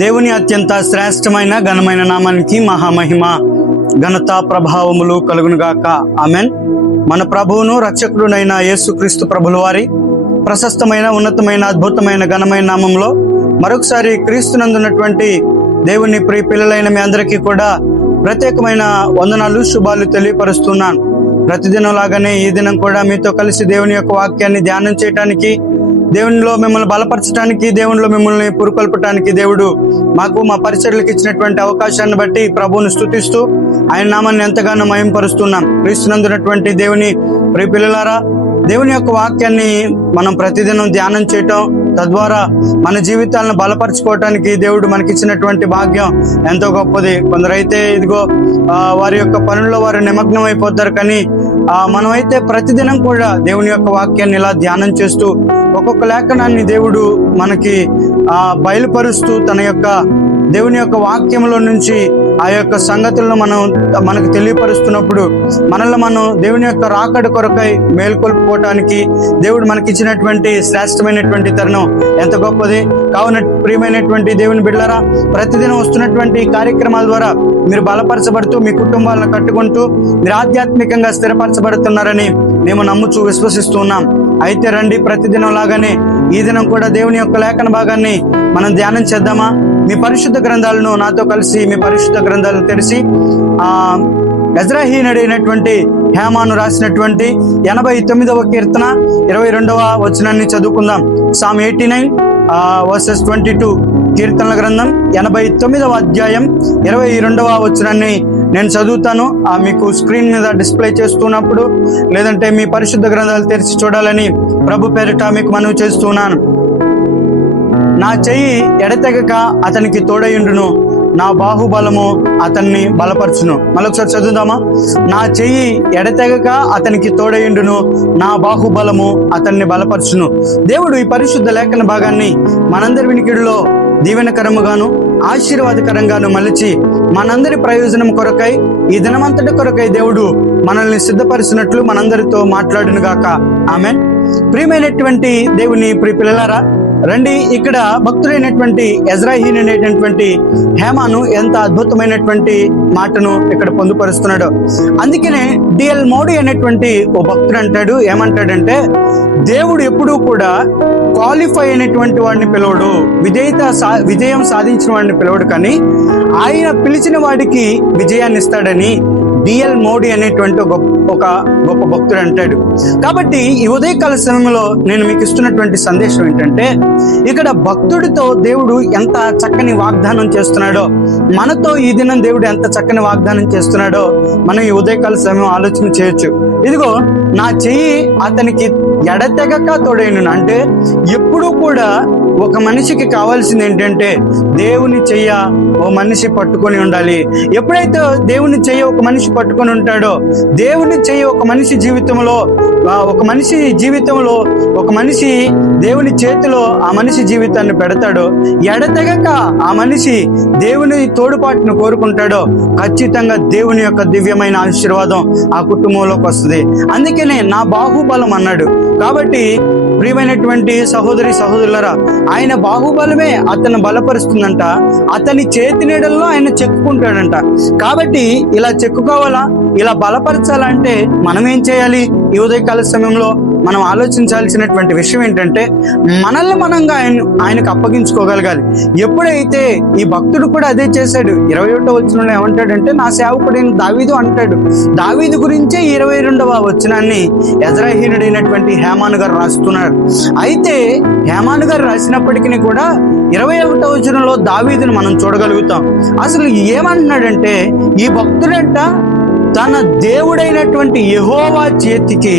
దేవుని అత్యంత శ్రేష్టమైన ఘనమైన నామానికి మహామహిమ ఘనత ప్రభావములు కలుగునుగాక. ఆమెన్. మన ప్రభువును రక్షకుడునైన యేసుక్రీస్తు ప్రభుల వారి ప్రశస్తమైన ఉన్నతమైన అద్భుతమైన ఘనమైన నామంలో మరొకసారి క్రీస్తునందున్నటువంటి దేవుని ప్రియ పిల్లలైన మీ అందరికీ కూడా ప్రత్యేకమైన వందనాలు, శుభాలు తెలియపరుస్తున్నాను. ప్రతిదినం లాగానే ఈ దినం కూడా మీతో కలిసి దేవుని యొక్క వాక్యాన్ని ధ్యానం చేయటానికి, దేవునిలో మిమ్మల్ని బలపరచడానికి, దేవునిలో మిమ్మల్ని పురుకొల్పటానికి దేవుడు మాకు మా పరిచర్లకు ఇచ్చినటువంటి అవకాశాన్ని బట్టి ప్రభువుని స్తుతిస్తూ ఆయన నామాన్ని ఎంతగానో మహింపరుస్తున్నాం. క్రీస్తునందున్నటువంటి దేవుని ప్రియ పిల్లలారా, దేవుని యొక్క వాక్యాన్ని మనం ప్రతిదినం ధ్యానం చేయటం, తద్వారా మన జీవితాలను బలపరచుకోవటానికి దేవుడు మనకిచ్చినటువంటి భాగ్యం ఎంతో గొప్పది. కొందరైతే ఇదిగో వారి యొక్క పనుల్లో వారు నిమగ్నం అయిపోతారు, కానీ మనమైతే ప్రతిదినం కూడా దేవుని యొక్క వాక్యాన్ని ఇలా ధ్యానం చేస్తూ ఒక్కొక్క లేఖనాన్ని దేవుడు మనకి బయలుపరుస్తూ తన యొక్క దేవుని యొక్క వాక్యంలో నుంచి ఆ యొక్క సంగతులను మనకు తెలియపరుస్తున్నప్పుడు మనల్ని మనం దేవుని యొక్క రాకడ కొరకై మేల్కొల్పుకోవటానికి దేవుడు మనకిచ్చినటువంటి శ్రేష్టమైనటువంటి తరుణం ఎంత గొప్పది. కావున ప్రియమైనటువంటి దేవుని బిడ్డలారా, ప్రతిదినం వస్తున్నటువంటి కార్యక్రమాల ద్వారా మీరు బలపరచబడుతూ మీ కుటుంబాలను కట్టుకుంటూ మీరు ఆధ్యాత్మికంగా స్థిరపరచబడుతున్నారని మేము నమ్ముచూ విశ్వసిస్తూ ఉన్నాం. అయితే రండి, ప్రతిదినం లాగానే ఈ దినం కూడా దేవుని యొక్క లేఖన భాగాన్ని మనం ధ్యానం చేద్దామా? మీ పరిశుద్ధ గ్రంథాలను నాతో కలిసి మీ పరిశుద్ధ గ్రంథాలను తెరిచి ఎజ్రాహీనుడైనటువంటి హేమాను రాసినటువంటి 89వ కీర్తన 22వ వచనాన్ని చదువుకుందాం. Psalm 89 verses 22. కీర్తనల గ్రంథం 89వ అధ్యాయం 22వ వచనాన్ని నేను చదువుతాను. మీకు స్క్రీన్ మీద డిస్ప్లే చేస్తున్నప్పుడు లేదంటే మీ పరిశుద్ధ గ్రంథాలు తెరిచి చూడాలని ప్రభు పేరిట మీకు మనవి చేస్తున్నాను. నా చెయ్యి ఎడతెగక అతనికి తోడయుండును, నా బాహుబలము అతన్ని బలపరచును. మరొకసారి చదువుదామా? నా చెయ్యి ఎడతెగక అతనికి తోడయుండును, నా బాహుబలము అతన్ని బలపరచును. దేవుడు ఈ పరిశుద్ధ లేఖన భాగాన్ని మనందరి వినికిడిలో దీవెనకరముగాను ఆశీర్వాదకరంగాను మలిచి మనందరి ప్రయోజనం కొరకై ఈ దినమంతటి కొరకై దేవుడు మనల్ని సిద్ధపరిచినట్లు మనందరితో మాట్లాడును గాక. ఆమెన్. ప్రియమైనటువంటి దేవుని ప్రియ పిల్లలారా, రండి, ఇక్కడ భక్తుడైనటువంటి ఎజ్రాహీను అనేటటువంటి హేమాను ఎంత అద్భుతమైనటువంటి మాటను ఇక్కడ పొందుపరుస్తున్నాడు. అందుకనే డిఎల్ మోడీ అనేటువంటి ఓ భక్తుడు అంటాడు, ఏమంటాడంటే, దేవుడు ఎప్పుడూ కూడా క్వాలిఫై అయినటువంటి వాడిని పిలవడు, విజయం సాధించిన వాడిని పిలవడు, కానీ ఆయన పిలిచిన వాడికి విజయాన్ని ఇస్తాడని డిఎల్ మోడీ అనేటువంటి ఒక గొప్ప భక్తుడు అంటాడు. కాబట్టి ఈ ఉదయకాల సమయంలో నేను మీకు ఇస్తున్నటువంటి సందేశం ఏంటంటే, ఇక్కడ భక్తుడితో దేవుడు ఎంత చక్కని వాగ్దానం చేస్తున్నాడో, మనతో ఈ దినం దేవుడు ఎంత చక్కని వాగ్దానం చేస్తున్నాడో మనం ఈ ఉదయకాల సమయం ఆలోచన చేయొచ్చు. ఇదిగో, నా చెయ్యి అతనికి ఎడతెగక తోడైను. అంటే ఎప్పుడూ కూడా ఒక మనిషికి కావాల్సింది ఏంటంటే దేవుని చెయ్య ఓ మనిషి పట్టుకొని ఉండాలి. ఎప్పుడైతే దేవుని చెయ్య ఒక మనిషి పట్టుకొని ఉంటాడో, దేవుని చెయ్య ఒక మనిషి జీవితంలో ఒక మనిషి దేవుని చేతిలో ఆ మనిషి జీవితాన్ని పెడతాడో, ఎడతెగక ఆ మనిషి దేవుని తోడుపాటును కోరుకుంటాడో, ఖచ్చితంగా దేవుని యొక్క దివ్యమైన ఆశీర్వాదం ఆ కుటుంబంలోకి వస్తుంది. అందుకనే నా బాహుబలం అన్నాడు. కాబట్టి ప్రియమైనటువంటి సహోదరి సహోదరులరా, ఆయన బాహుబలమే అతను బలపరుస్తుందంట, అతని చేతి నీడల్లో ఆయన చెక్కుకుంటాడంట. కాబట్టి ఇలా చెక్కుకోవాలా, ఇలా బలపరచాలంటే మనం ఏం చేయాలి? ఈ ఉదయకాల సమయంలో మనం ఆలోచించాల్సినటువంటి విషయం ఏంటంటే, మనల్ని మనంగా ఆయనకు అప్పగించుకోగలగాలి. ఎప్పుడైతే ఈ భక్తుడు కూడా అదే చేశాడు. 21వ వచనంలో ఏమంటాడంటే, నా సేవకుడైన దావీదు అంటాడు. దావీదు గురించే 22వ వచనాన్ని ఎజ్రాహీనుడైనటువంటి హేమాను గారు రాస్తున్నారు. అయితే హేమాను గారు రాసినప్పటికీ కూడా 21వ వచనంలో దావీదును మనం చూడగలుగుతాం. అసలు ఏమంటున్నాడంటే, ఈ భక్తుడంట తన దేవుడైనటువంటి యెహోవా చేతికి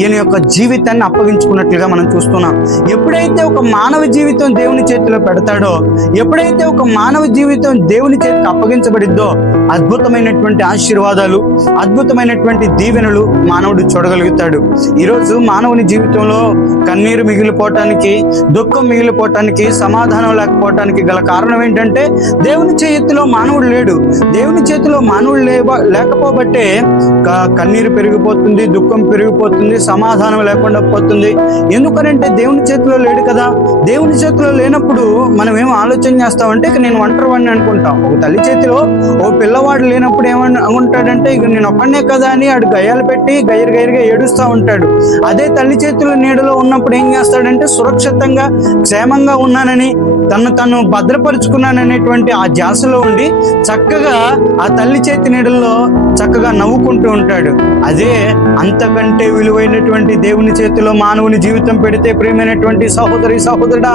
ఈయన యొక్క జీవితాన్ని అప్పగించుకున్నట్లుగా మనం చూస్తున్నాం. ఎప్పుడైతే ఒక మానవ జీవితం దేవుని చేతిలో పెడతాడో, ఎప్పుడైతే ఒక మానవ జీవితం దేవుని చేతికి అప్పగించబడిద్దో, అద్భుతమైనటువంటి ఆశీర్వాదాలు, అద్భుతమైనటువంటి దీవెనలు మానవుడు చూడగలుగుతాడు. ఈరోజు మానవుని జీవితంలో కన్నీరు మిగిలిపోవటానికి, దుఃఖం మిగిలిపోవటానికి, సమాధానం లేకపోవటానికి గల కారణం ఏంటంటే, దేవుని చేతిలో మానవుడు లేడు. దేవుని చేతిలో మానవుడు లేకపోబట్టి అంటే కన్నీరు పెరిగిపోతుంది, దుఃఖం పెరిగిపోతుంది, సమాధానం లేకుండా పోతుంది. ఎందుకనంటే దేవుని చేతిలో లేడు కదా. దేవుని చేతిలో లేనప్పుడు మనం ఏం ఆలోచన చేస్తామంటే ఇక నేను ఒంటరివాడిని అనుకుంటాం. ఒక తల్లి చేతిలో ఓ పిల్లవాడు లేనప్పుడు ఏమని అనుకుంటాడంటే ఇక నేను ఒక్కడనే కదా అని ఆడు గయ్యాలు పెట్టి గైరుగా ఏడుస్తూ ఉంటాడు. అదే తల్లి చేతిలో నీడలో ఉన్నప్పుడు ఏం చేస్తాడంటే సురక్షితంగా క్షేమంగా ఉన్నానని తను భద్రపరుచుకున్నాననేటువంటి ఆ ధ్యాసలో ఉండి చక్కగా ఆ తల్లి చేతి నీడల్లో చక్కగా నవ్వుకుంటూ ఉంటాడు. అదే అంతకంటే విలువైనటువంటి దేవుని చేతిలో మానవుని జీవితం పెడితే ప్రియమైనటువంటి సహోదరుడా,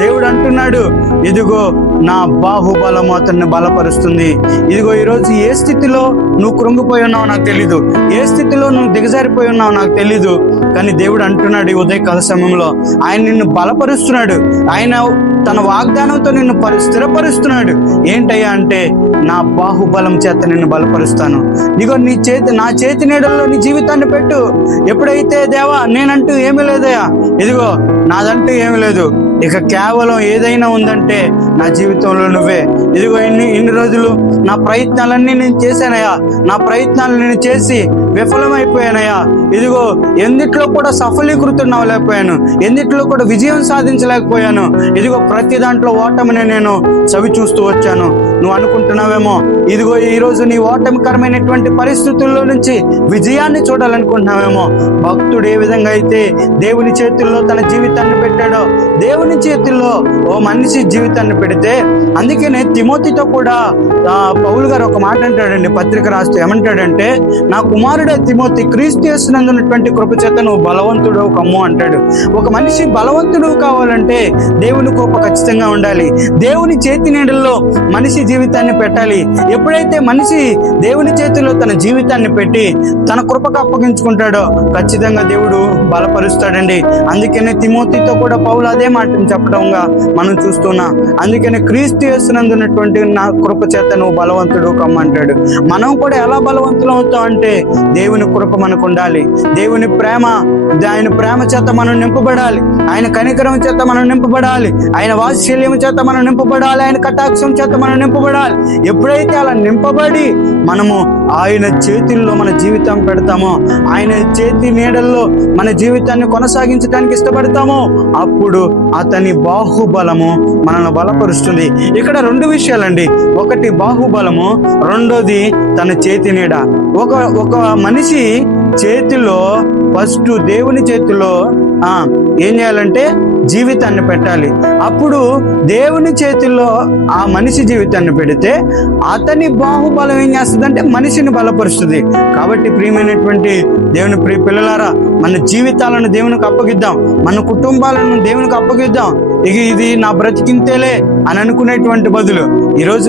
దేవుడు అంటున్నాడు, ఇదిగో నా బాహుబలము అతన్ని బలపరుస్తుంది. ఇదిగో ఈరోజు ఏ స్థితిలో నువ్వు కృంగిపోయి ఉన్నావు నాకు తెలీదు, ఏ స్థితిలో నువ్వు దిగజారిపోయి ఉన్నావు నాకు తెలీదు, కానీ దేవుడు అంటున్నాడు ఈ ఉదయకాల సమయంలో ఆయన నిన్ను బలపరుస్తున్నాడు. ఆయన తన వాగ్దానంతో నిన్ను స్థిరపరుస్తున్నాడు. ఏంటయ్యా అంటే నా బాహుబలం చేత నిన్ను బలపరుస్తాను. ఇదిగో నా చేతి నీడల్లో నీ జీవితాన్ని పెట్టు. ఎప్పుడైతే దేవా నేనంటూ ఏమీ లేదయ్యా, ఇదిగో నాదంటూ ఏమీ లేదు, ఇక కేవలం ఏదైనా ఉందంటే నా జీవితంలో నువ్వే. ఇదిగో ఇన్ని రోజులు నా ప్రయత్నాలన్నీ నేను చేశానయ్యా, నా ప్రయత్నాలు నేను చేసి విఫలమైపోయానయ్యా. ఇదిగో ఎందుట్లో కూడా సఫలీకృతం అవ్వలేకపోయాను, ఎందుట్లో కూడా విజయం సాధించలేకపోయాను. ఇదిగో ప్రతి దాంట్లో ఓటమిని నేను చవి చూస్తూ వచ్చాను. నువ్వు అనుకుంటున్నావేమో ఇదిగో ఈరోజు నీ ఓటమికరమైనటువంటి పరిస్థితుల్లో నుంచి విజయాన్ని చూడాలనుకుంటున్నావేమో. భక్తుడు ఏ విధంగా అయితే దేవుని చేతుల్లో తన జీవితాన్ని పెట్టాడో, దేవుని చేతుల్లో ఓ మనిషి జీవితాన్ని పెడితే, అందుకనే తిమోతితో కూడా పౌలు గారు ఒక మాట అంటాడండి, పత్రిక రాస్తూ ఏమంటాడంటే, నా కుమారుడే తిమోతి, క్రీస్తు యేసునందున్నటువంటి కృప చేత నువ్వు బలవంతుడు కమ్ము అంటాడు. ఒక మనిషి బలవంతుడు కావాలంటే దేవుని కృప ఖచ్చితంగా ఉండాలి. దేవుని చేతి నీడల్లో మనిషి జీవితాన్ని పెట్టాలి. ఎప్పుడైతే మనిషి దేవుని చేతిలో తన జీవితాన్ని పెట్టి తన కృపకు అప్పగించుకుంటాడో ఖచ్చితంగా దేవుడు బలపరుస్తాడండి. అందుకనే తిమోతితో కూడా పౌలు అదే మాటను చెప్పడంగా మనం చూస్తున్నాం. అందుకనే క్రీస్తు యేసునందున్నటువంటి నా కృప చేత నువ్వు బలవంతుడు కమ్మంటాడు. మనం కూడా ఎలా బలవంతులు అవుతాం అంటే దేవుని కృప మనకు ఉండాలి. దేవుని ప్రేమ, ఆయన ప్రేమ చేత మనం నింపబడాలి, ఆయన కనికరం చేత మనం నింపబడాలి, ఆయన వాత్సల్యం చేత మనం నింపబడాలి, ఆయన కటాక్షం చేత మనం నింపబడాలి. ఎప్పుడైతే అలా నింపబడి మనము ఆయన చేతుల్లో మన జీవితం పెడతామో, ఆయన చేతి నీడల్లో మన జీవితాన్ని కొనసాగించడానికి ఇష్టపడతామో, అప్పుడు అతని బాహుబలము మనల్ని బలపరుస్తుంది. ఇక్కడ రెండు విషయాలండి, ఒకటి బాహుబలము, రెండోది తన చేతి నీడ. ఒక మనిషి చేతిలో ఫస్ట్ దేవుని చేతిలో ఏం చేయాలంటే జీవితాన్ని పెట్టాలి. అప్పుడు దేవుని చేతుల్లో ఆ మనిషి జీవితాన్ని పెడితే అతని బాహుబలం ఏం చేస్తుందంటే మనిషిని బలపరుస్తుంది. కాబట్టి ప్రియమైనటువంటి దేవుని ప్రియ పిల్లలారా, మన జీవితాలను దేవునికి అప్పగిద్దాం, మన కుటుంబాలను దేవునికి అప్పగిద్దాం. ఇది నా బ్రతికింతేలే అని అనుకునేటువంటి బదులు ఈరోజు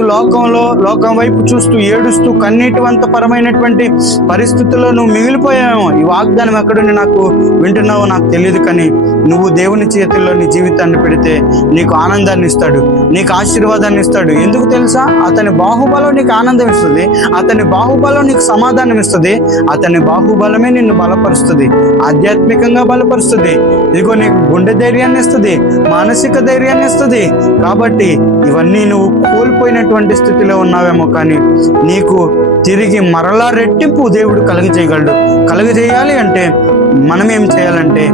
లోకం వైపు చూస్తూ ఏడుస్తూ కన్నీటివంతపరమైనటువంటి పరిస్థితుల్లో నువ్వు మిగిలిపోయావేమో. ఈ వాగ్దానం ఎక్కడుండి నాకు వింటున్నావో నాకు తెలియదు, కానీ నువ్వు దేవుని చేతుల్లో నీ జీవితాన్ని పెడితే నీకు ఆనందాన్ని ఇస్తాడు, నీకు ఆశీర్వాదాన్ని ఇస్తాడు. ఎందుకు తెలుసా? అతని బాహుబలం నీకు ఆనందం ఇస్తుంది, అతని బాహుబలం నీకు సమాధానం ఇస్తుంది, అతని బాహుబలమే నిన్ను బలపరుస్తుంది, ఆధ్యాత్మికంగా బలపరుస్తుంది. ఇదిగో నీకు గుండె ధైర్యాన్ని ఇస్తుంది, మానసిక ధైర్యాన్ని ఇస్తుంది. కాబట్టి ఇవన్నీ నువ్వు కోల్పోయినటువంటి స్థితిలో ఉన్నావేమో, కానీ నీకు తిరిగి మరలా రెట్టింపు దేవుడు కలుగజేయగలడు. కలుగజేయాలి అంటే మనం ఏం చేయాలంటే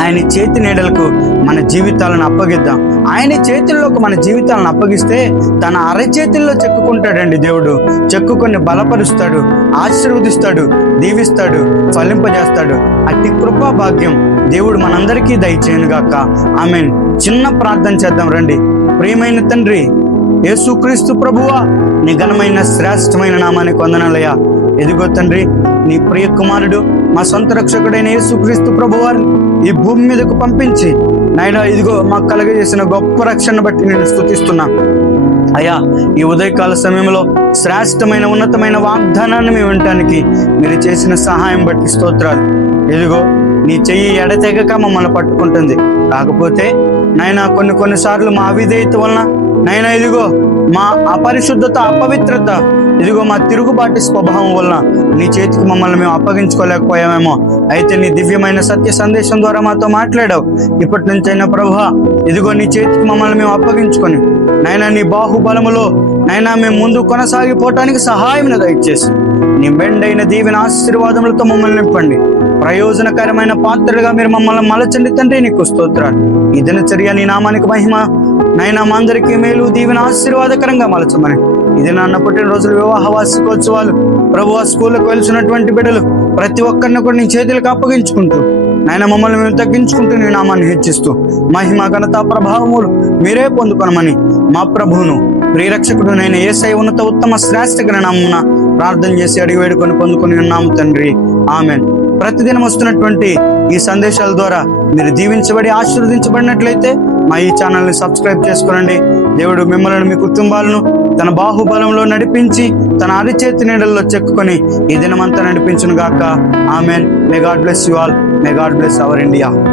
ఆయన చేతి నీడలకు మన జీవితాలను అప్పగిద్దాం. ఆయన చేతుల్లోకి మన జీవితాలను అప్పగిస్తే తన అరచేతుల్లో చెక్కుకుంటాడండి దేవుడు. చెక్కుకొని బలపరుస్తాడు, ఆశీర్వదిస్తాడు, దీవిస్తాడు, ఫలింపజేస్తాడు. అట్టి కృపా భాగ్యం దేవుడు మనందరికీ దయచేయను గాక. ఆమేన్. చిన్న ప్రార్థన చేద్దాం రండి. ప్రియమైన తండ్రి యేసుక్రీస్తు ప్రభువా, నీ ఘనమైన శ్రేష్టమైన నామానికి వందనాలయ్యా. ఎదిగో తండ్రి, నీ ప్రియ కుమారుడు మా సొంత రక్షకుడైన యేసుక్రీస్తు ప్రభువారిని ఈ భూమి మీదకు పంపించి నాయనా ఇదిగో మాకు కలుగజేసిన గొప్ప రక్షణ బట్టి నేను స్తుతిస్తున్నా అయ్యా. ఈ ఉదయకాల సమయంలో శ్రేష్టమైన ఉన్నతమైన వాగ్దానాన్ని మేము వినటానికి మీరు చేసిన సహాయం బట్టి స్తోత్రాలు. ఇదిగో నీ చెయ్యి ఎడతెగక మమ్మల్ని పట్టుకుంటుంది. కాకపోతే నాయనా కొన్నిసార్లు మా అవిధేయత వలన నాయనా ఇదిగో మా అపరిశుద్ధత, అపవిత్రత, ఇదిగో మా తిరుగుబాటు స్వభావం వలన నీ చేతికి మమ్మల్ని మేము అప్పగించుకోలేకపోయామేమో. అయితే నీ దివ్యమైన సత్య సందేశం ద్వారా మాతో మాట్లాడావు. ఇప్పటి నుంచైనా ప్రభువా ఇదిగో నీ చేతికి మమ్మల్ని మేము అప్పగించుకొని నాయనా నీ బాహుబలములో నాయనా మేము ముందు కొనసాగిపోవటానికి సహాయం దయచేసి నీ మెండైన దీవెన ఆశీర్వాదములతో మమ్మల్ని నింపండి. ప్రయోజనకరమైన పాత్రలుగా మీరు మమ్మల్ని మలచండి తండ్రి. నీకు స్తోత్రాలు. ఈ దినచర్య నీ నామానికి మహిమ నైనా మా అందరికీ మేలు దీవెన ఆశీర్వాదకరంగా మలచమని. ఇది నాన్న పుట్టినరోజులు, వివాహ వార్షికోత్సవాలు, ప్రభువా స్కూళ్ళకు వెళ్తున్నటువంటి బిడ్డలు ప్రతి ఒక్కరిని కూడా నీ చేతులకు అప్పగించుకుంటూ నాయన మమ్మల్ని మేము తగ్గించుకుంటూ నీ నామాన్ని హెచ్చిస్తూ మహిమ ఘనత ప్రభావములు మీరే పొందుకొనమని మా ప్రభువును ప్రియరక్షకుడు నైన యేసయ్య ఉన్నత ఉత్తమ శ్రేష్ఠ నామమున ప్రార్థన చేసి అడిగి వేడుకొని పొందుకొని ఉన్నాము తండ్రి. ఆమెన్. ప్రతిదినం వస్తున్నటువంటి ఈ సందేశాల ద్వారా మీరు దీవించబడి ఆశీర్వదించబడినట్లయితే మా ఈ ఛానల్ని సబ్స్క్రైబ్ చేసుకోనండి. దేవుడు మిమ్మల్ని మీ కుటుంబాలను తన బాహుబలంలో నడిపించి తన అరిచేతి నీడల్లో చెక్కుకొని ఈ దినమంతా నడిపించును గాక. Amen. May God bless you all. May God bless our India.